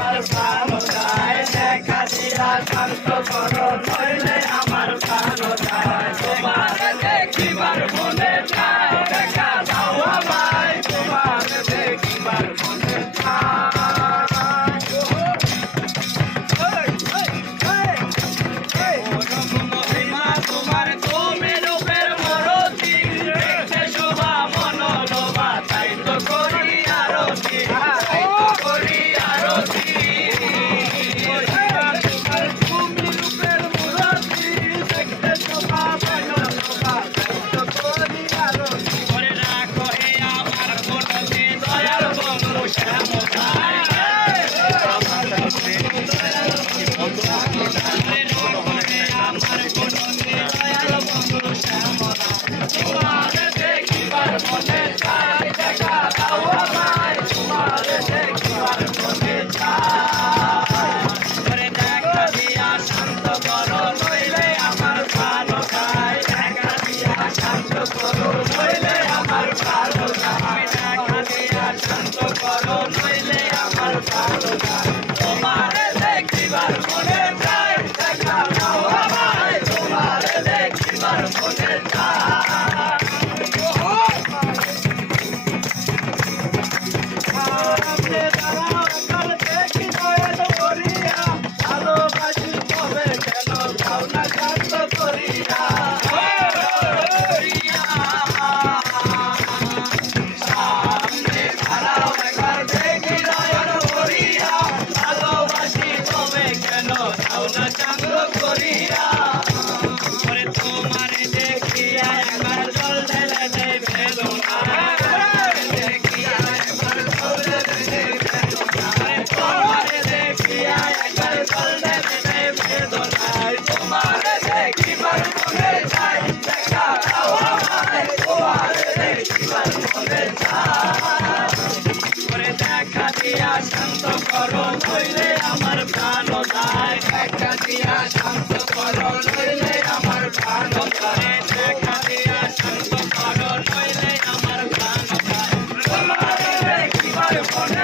আমার প্রাণ যায়, দেখা দিয়া শান্ত করো নইলে আমার প্রাণ যায়। তোমার দেখিবার মনে চায়, দেখা দাও আমায়, তোমার দেখিবার মনে চায়। তোমার তুমি রূপের মরতি, দেখতে শোভা মনোলোভা, তাই তো করি আরতি, তাই তো করি আরতি। তোমার তুমি রূপের মরতি, দেখতে শোভা মনোলোভা, তাই তো করি আরতি। করে রাখো হে আমার কোনকে দয়াল বন্ধু শ্যামদায়, আমার কাছে দয়াল বন্ধু শ্যামদায়। আমার কোনকে দয়াল বন্ধু শ্যামদায়, তোমার দেখিবার মনে চায়, দেখা দাও আমায়, তোমার দেখিবার মনে চায়। করে দেখা দিয়া শান্ত করো নইলে আমার প্রাণ যায়, দেখা দিয়া শান্ত করো নইলে আমার প্রাণ যায়, দেখা দিয়া শান্ত করো নইলে আমার প্রাণ যায়। তোমার দেখিবার মনে চায়, দেখা দাও আমায়, তোমার দেখিবার মনে চায়। সামনে দাঁড়াও একবার দেখি দয়াল করিয়া, ভালোবাসি তবে কেন যাও না শান্ত করিয়া। সামনে দাঁড়াও একবার দেখি দয়াল করিয়া, ভালোবাসি তবে কেন যাও না শান্ত করিয়া। ওরে তোমার দেখিয়া একবার জল ঢেলে দেয় বেদনা, দেখিয়া একবার জল ঢেলে দেয় বেদনা, তোমার দেখিয়া একবার জল ঢেলে দেয় বেদনা। তোমার দেখিবার মনে চায়, দেখা দাও আমায়, তোমার দেখিবার মনে চায়। করে দেখা দিয়া শান্ত করো নইলে আমার প্রাণ যায়, দেখা দিয়া শান্ত করো নইলে আমার প্রাণ যায়, দেখা দিয়া শান্ত করো নইলে আমার প্রাণ যায়। তোমার দেখিবার মনে